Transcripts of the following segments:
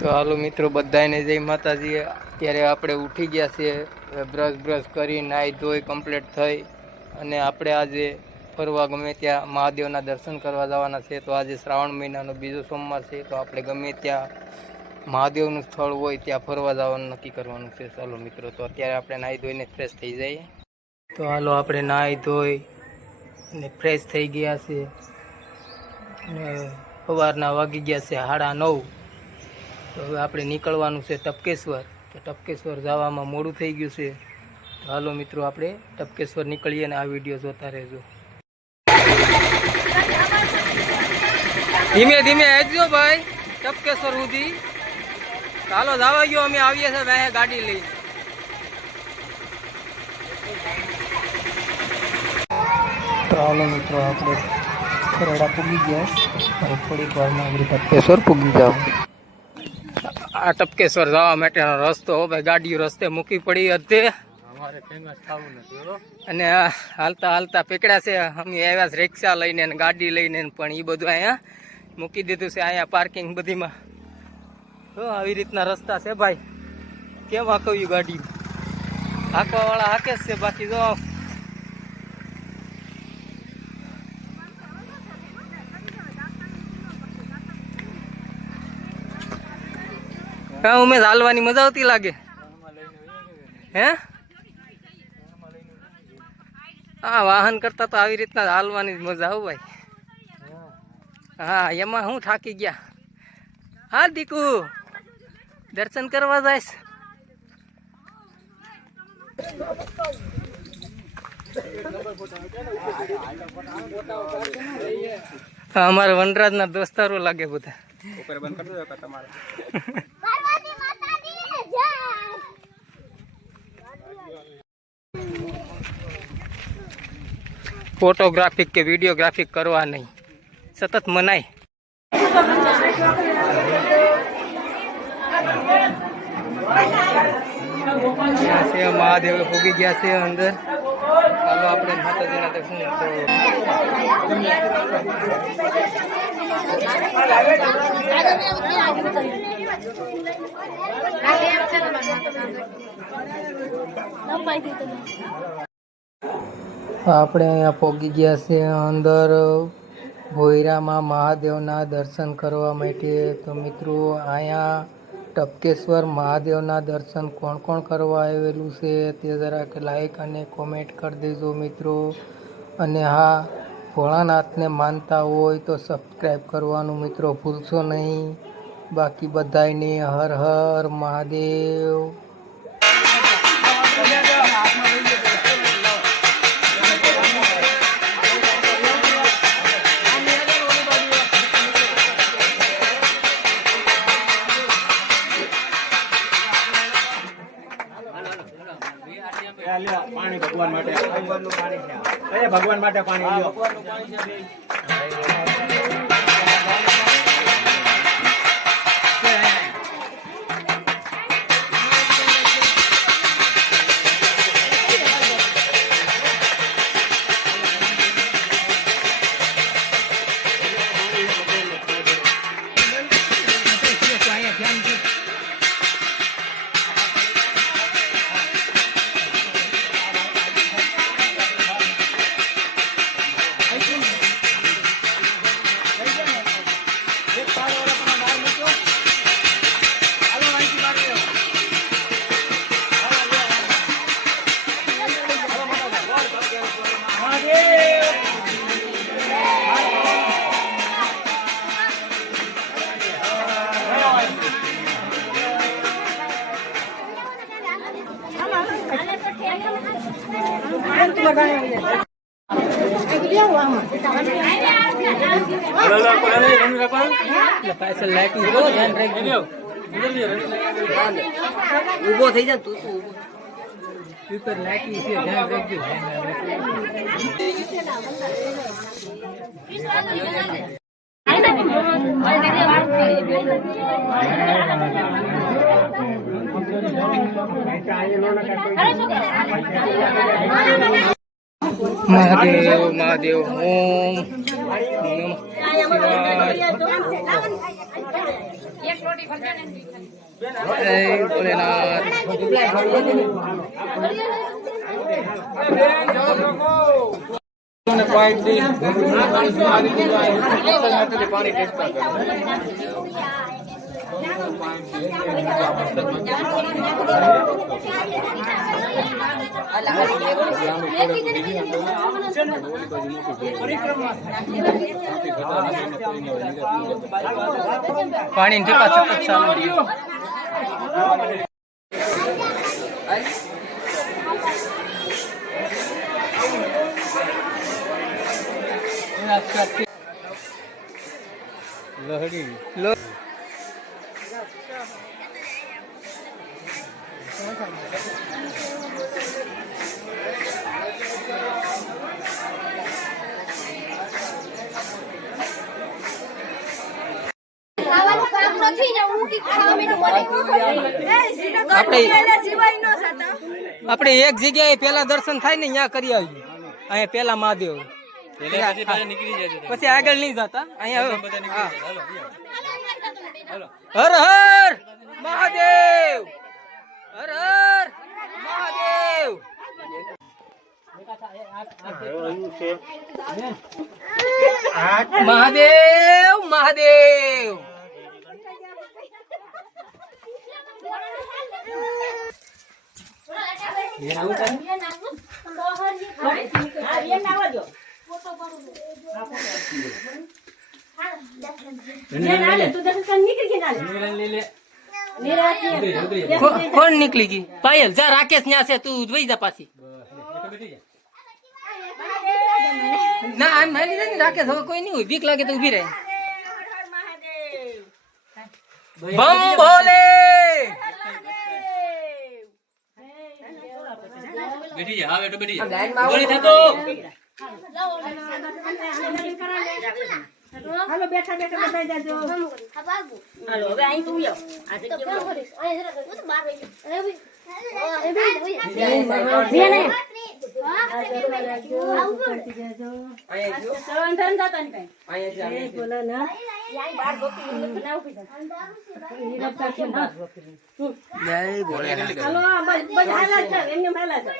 તો હાલો મિત્રો બધાને જય માતાજી. અત્યારે આપણે ઉઠી ગયા છીએ બ્રશ બ્રશ કરી, નાહી ધોઈ કમ્પ્લીટ થઈ. અને આપણે આજે ફરવા ગમે ત્યાં મહાદેવના દર્શન કરવા જવાના છે. તો આજે શ્રાવણ મહિનાનો બીજો સોમવાર છે, તો આપણે ગમે ત્યાં મહાદેવનું સ્થળ હોય, ત્યાં ફરવા જવાનું નક્કી કરવાનું છે. ચાલો મિત્રો, તો અત્યારે આપણે નાહી ધોઈને ફ્રેશ થઈ જઈએ. તો હાલો આપણે નાહી ધોઈ અને ફ્રેશ થઈ ગયા છે અને સવારના વાગી ગયા છે સાડા નવ. તો હવે આપણે નીકળવાનું છે ટપકેશ્વર. તો ટપકેશ્વર જવામાં મોડું થઈ ગયું છે. તો હાલો મિત્રો, આપણે ટપકેશ્વર નીકળીએ અને આ વીડિયો જોતા રહેજો. ધીમે ધીમે હેજો ભાઈ, ટપકેશ્વર સુધી. ચાલો જવા ગયો અમે, આવીએ છીએ ભાઈ, ગાડી લઈ તો હાલો મિત્રો, આપણે ખરડા પૂગી ગયા થોડીક વારમાં આપણે ટપકેશ્વર પૂગી જાવ આ ટપકેશ્વર જવા માટેનો રસ્તો ભાઈ ગાડીઓ રસ્તે મૂકી પડી હતી અને હાલતા હાલતા પીકળ્યા છે અમે આવ્યા છે રિક્ષા લઈને ને ગાડી લઈને પણ એ બધું અહીંયા મૂકી દીધું છે અહીંયા પાર્કિંગ બધીમાં. તો આવી રીતના રસ્તા છે ભાઈ. કેમ હાંકવ્યું ગાડી હાંકવાવાળા હાકે છે બાકી જો હા ઉમેશ હાલવાની મજા આવતી લાગે. હે? હા, વાહન કરતા તો આવી રીતના હાલવાની જ મજા આવું ભાઈ. હા, એમાં હું થાકી ગયા. હા, દીકુ, દર્શન કરવા જઈશ? અમારા વનરાજના દોસ્તારો લાગે બધા ઉપર બંધ કરી દો તમારે ફોટોગ્રાફિક કે વિડીયોગ્રાફિક કરવા નહીં સતત મનાય ત્યાં છે મહાદેવ ભોગી ગયા છે અંદર ચાલો આપણે માતાજીના દર્શન તો આપણે અહીંયા પહોંચી ગયા છે અંદર. ભોયરામાં મહાદેવના દર્શન કરવા માટે. તો મિત્રો, અહીંયા ટપકેશ્વર મહાદેવના દર્શન કોણ કોણ કરવા આવેલું છે તે જરાક લાઈક અને કોમેન્ટ કરી દેજો મિત્રો. અને હા, ભોળાનાથને માનતા હોય તો સબસ્ક્રાઈબ કરવાનું મિત્રો ભૂલશો નહીં. બાકી બધાને હર હર મહાદેવ. પાણી ભગવાન માટે. ભગવાન માટે પાણી લ્યો. પાછળ લાઈટિંગ જો ધ્યાન રાખજો ઊભો થઈ જા તું તું ઊભો ઉપર લાઈટિંગ છે ધ્યાન રાખજો મહાદેવ મહાદેવ ઓમ પાણી. જય ભોલેનાથ પાણી ટીપા ચાલુ લો ખાવાનું કામ નથી ને હું કી ખાવાનું મને આપણે આપણે એક જગ્યાએ પેલા દર્શન થાય ને ત્યાં કરી આવીએ. અહીંયા પેલા મહાદેવ. પછી આગળ નહીં જતા. અહીંયા હર હર મહાદેવ. હર હર મહાદેવ. મહાદેવ મહાદેવ. કોણ નીકળી ગઈ? પાયલ જા રાકેશ ન્યા છે તું જોઈ જા પાછી. ના આમ મારી જાય ને રાકેશ હવે કોઈ નહીં હોય. બીક લાગે તો ઊભી રહે. બમ ભોલે! હાલો બેઠા બેઠા બધા જાજો. હાલો હવે અહીં તું આવ આજે કેવું સવાંધન અહીં કઈ બાર ગોપી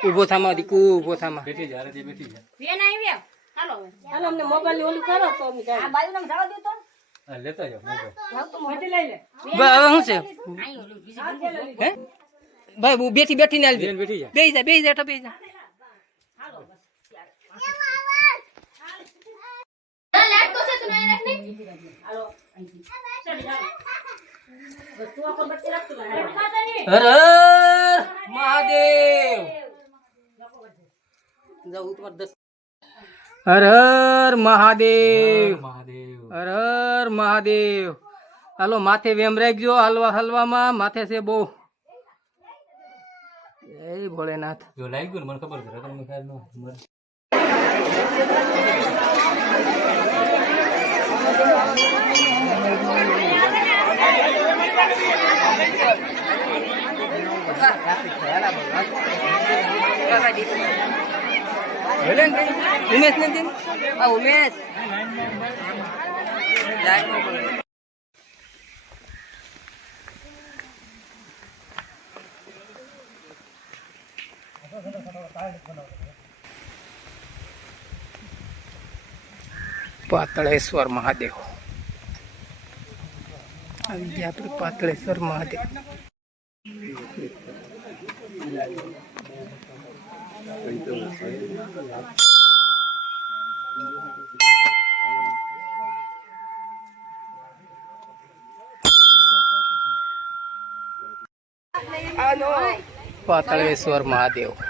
ઊભો થામાં દીકુ ઊભો થામા. હાલો હાલો અમને મોબાઈલની ઓલું કરો તો આ બાજુ નામ જવા દો તો લેતા જાવ મોબાઈલ લઈ લે હવે શું છે? હે? ભાઈ બેઠી બેઠી ને આવી બેસી જા. બેસી જા બેસી જા લાટકો છે તું નહીં રાખની હાલો બસ તું આખો બચ્ચે રાખતો ખાતા નહીં હર હર મહાદેવ. હર હર મહાદેવ. હર હર મહાદેવ. હાલો, માથે વેમ રાખજો, હલવા, હલવામાં. માથે છે બહુ. એ ભોલેનાથ જો લાગી ગયું મને ખબર રતન ખ્યાલ ઉમેશ. નથી આ ઉમેશ પાતળેશ્વર મહાદેવ આવી ગયા આપણે પાતળેશ્વર મહાદેવ પાતળેશ્વર મહાદેવ